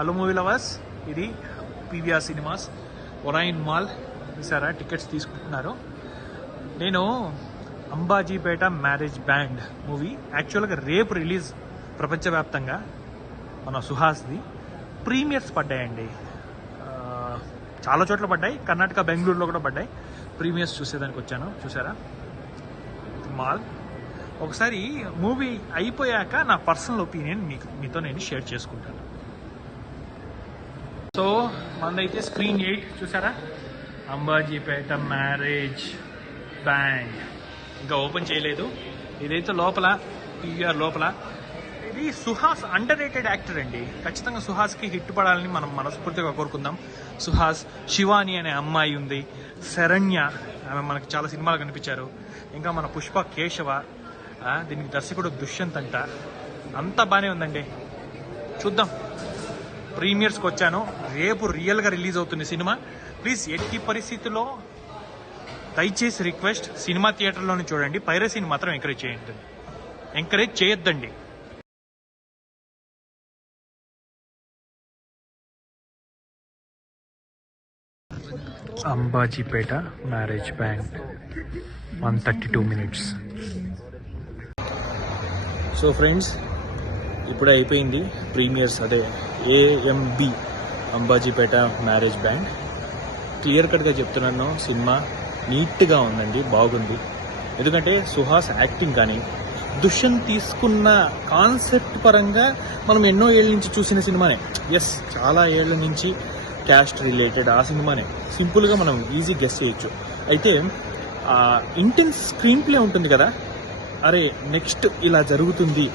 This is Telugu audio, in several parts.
హలో మూవీ లవర్స్ ఇది పీవీఆర్ సినిమాస్ ఒరాయిన్ మాల్ చూసారా టికెట్స్ తీసుకుంటున్నారు. నేను అంబాజీపేట మ్యారేజ్ బ్యాండ్ మూవీ యాక్చువల్గా రేపు రిలీజ్ ప్రపంచవ్యాప్తంగా మన సుహాస్ది. ప్రీమియర్స్ పడ్డాయండి. చాలా చోట్ల పడ్డాయి. కర్ణాటక బెంగళూరులో కూడా పడ్డాయి. ప్రీమియర్స్ చూసేదానికి వచ్చాను. చూసారా? మాల్ ఒకసారి మూవీ అయిపోయాక నా పర్సనల్ ఒపీనియన్ మీకు మీతో నేను షేర్ చేసుకుంటాను. సో మనదైతే స్క్రీన్ ఎయిట్ చూసారా? అంబాజీపేట మ్యారేజ్ బ్యాంక్ ఇంకా ఓపెన్ చేయలేదు. ఇదైతే లోపల పిఆర్ లోపల. ఇది సుహాస్ అండర్ రేటెడ్ యాక్టర్ అండి. ఖచ్చితంగా సుహాస్కి హిట్ పడాలని మనం మనస్ఫూర్తిగా కోరుకుందాం. సుహాస్ శివాని అనే అమ్మాయి ఉంది. శరణ్య ఆమె మనకు చాలా సినిమాలు కనిపించారు. ఇంకా మన పుష్ప కేశవ దీనికి దర్శకుడు దుష్యంత్ అంట. అంతా బాగానే ఉందండి. చూద్దాం. ప్రీమియర్స్కి వచ్చాను. రేపు రియల్గా రిలీజ్ అవుతుంది సినిమా. ప్లీజ్ ఎట్టి పరిస్థితుల్లో దయచేసి రిక్వెస్ట్ సినిమా థియేటర్లోనే చూడండి. పైరసీని మాత్రం ఎంకరేజ్ చేయండి. ఎంకరేజ్ చేయొద్దండి. Ambajipeta marriage band one thirty two minutes. So friends ఇప్పుడే అయిపోయింది ప్రీమియర్స్ అదే AMB Ambajipeta marriage band clear కట్గా చెప్తున్నాను సినిమా నీట్గా ఉందండి బాగుంది. ఎందుకంటే సుహాస్ యాక్టింగ్ కానీ దుష్యంత్ తీసుకున్న కాన్సెప్ట్ పరంగా మనం ఎన్నో ఏళ్ళ నుంచి చూసిన సినిమానే. ఎస్ చాలా ఏళ్ళ నుంచి క్యాస్ట్ రిలేటెడ్ ఆ సినిమానే. సింపుల్గా మనం ఈజీ గెస్ చేయొచ్చు. అయితే ఇంటెన్స్ స్క్రీన్ ప్లే ఉంటుంది కదా? అరే నెక్స్ట్ ఇలా జరుగుతుంది.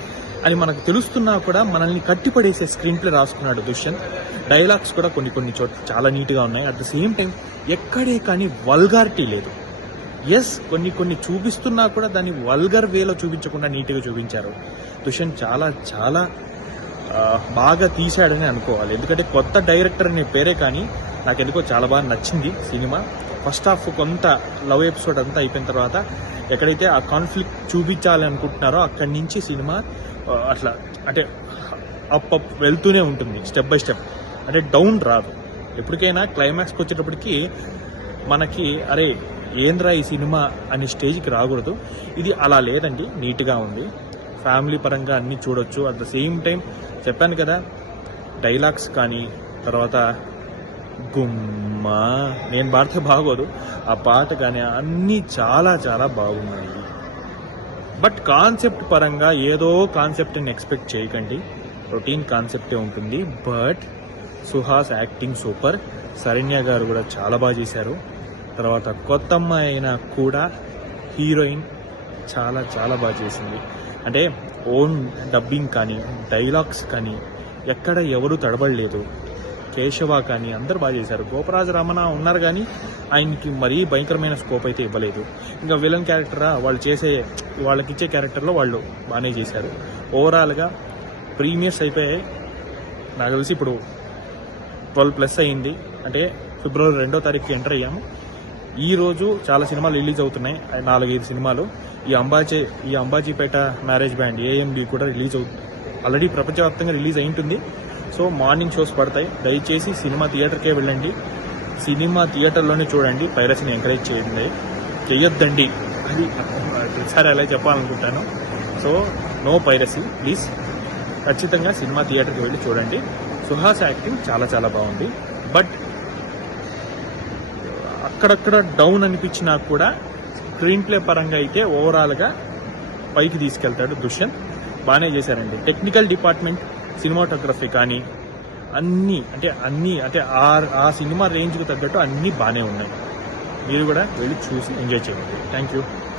అని మనకు తెలుస్తున్నా కూడా మనల్ని కట్టిపడేసే స్క్రీన్ ప్లే రాసుకున్నాడు దుష్యంత్ డైలాగ్స్ కూడా కొన్ని కొన్ని చోట్ల చాలా నీట్గా ఉన్నాయి. అట్ ద సేమ్ టైం ఎక్కడే కానీ వల్గారిటీ లేదు. ఎస్ కొన్ని కొన్ని చూపిస్తున్నా కూడా దాన్ని వల్గర్ వేలో చూపించకుండా నీట్గా చూపించారు. దుష్యంత్ చాలా చాలా బాగా తీశాడని అనుకోవాలి. ఎందుకంటే కొత్త డైరెక్టర్ అనే పేరే కానీ నాకు ఎందుకో చాలా బాగా నచ్చింది సినిమా. ఫస్ట్ హాఫ్ కొంత లవ్ ఎపిసోడ్ అంతా అయిపోయిన తర్వాత ఎక్కడైతే ఆ కాన్ఫ్లిక్ట్ చూపించాలి అనుకుంటున్నారో అక్కడి నుంచి సినిమా అట్లా అంటే అప్ అప్ వెళ్తూనే ఉంటుంది స్టెప్ బై స్టెప్. అంటే డౌన్ రాదు. ఎప్పటికైనా క్లైమాక్స్కి వచ్చేటప్పటికి మనకి అరే ఏంద్రా ఈ సినిమా అనే స్టేజ్కి రాకూడదు. ఇది అలా లేదండి నీట్గా ఉంది. ఫ్యామిలీ పరంగా అన్నీ చూడొచ్చు. అట్ ద సేమ్ టైం చెప్పాను కదా డైలాగ్స్ కానీ తర్వాత గుమ్మా నేను పాడితే బాగోదు. ఆ పాట కానీ అన్నీ చాలా చాలా బాగున్నాయి. బట్ కాన్సెప్ట్ పరంగా ఏదో కాన్సెప్ట్ని ఎక్స్పెక్ట్ చేయకండి. రొటీన్ కాన్సెప్టే ఉంటుంది. But Suhas acting super. Saranya garu కూడా చాలా బాగా చేశారు. తర్వాత కొత్త అమ్మాయి అయినా కూడా హీరోయిన్ చాలా చాలా బాగా చేసింది. అంటే ఓన్ డబ్బింగ్ కానీ డైలాగ్స్ కానీ ఎక్కడ ఎవరు తడబడలేదు. కేశవ కానీ అందరు బాగా చేశారు. గోపరాజు రమణ ఉన్నారు కానీ ఆయనకి మరీ భయంకరమైన స్కోప్ అయితే ఇవ్వలేదు. ఇంకా విలన్ క్యారెక్టరా వాళ్ళు చేసే వాళ్ళకి ఇచ్చే క్యారెక్టర్లో వాళ్ళు బాగానే చేశారు. ఓవరాల్గా ప్రీమియర్స్ అయిపోయాయి. నాకు తెలిసి ఇప్పుడు ట్వెల్వ్ ప్లస్ అయ్యింది అంటే ఫిబ్రవరి రెండో తారీఖుకి ఎంటర్ అయ్యాము. ఈ రోజు చాలా సినిమాలు రిలీజ్ అవుతున్నాయి. నాలుగైదు సినిమాలు. ఈ అంబాజీ ఈ అంబాజీపేట మ్యారేజ్ బ్యాండ్ ఏఎంబి కూడా రిలీజ్ అవుతుంది ఆల్రెడీ ప్రపంచవ్యాప్తంగా రిలీజ్ అయింటుంది సో మార్నింగ్ షోస్ పడతాయి. దయచేసి సినిమా థియేటర్కే వెళ్ళండి. సినిమా థియేటర్లోనే చూడండి. పైరసీని ఎంకరేజ్ చేయండి. చెయ్యొద్దండి. అది ఒకసారి అలా చెప్పాలనుకుంటాను. సో నో పైరసీ ప్లీజ్ ఖచ్చితంగా సినిమా థియేటర్కి వెళ్ళి చూడండి. సుహాస్ యాక్టింగ్ చాలా చాలా బాగుంది. బట్ అక్కడక్కడ డౌన్ అనిపించినా కూడా స్క్రీన్ ప్లే పరంగా అయితే ఓవరాల్గా పైకి తీసుకెళ్తాడు దుష్యంత్. బాగానే చేశారండి. టెక్నికల్ డిపార్ట్మెంట్ సినిమాటోగ్రఫీ కానీ అన్నీ అంటే అన్నీ అంటే ఆ ఆ సినిమా రేంజ్కి తగ్గట్టు అన్నీ బాగానే ఉన్నాయి. మీరు కూడా వెళ్ళి చూసి ఎంజాయ్ చేయండి. Thank you.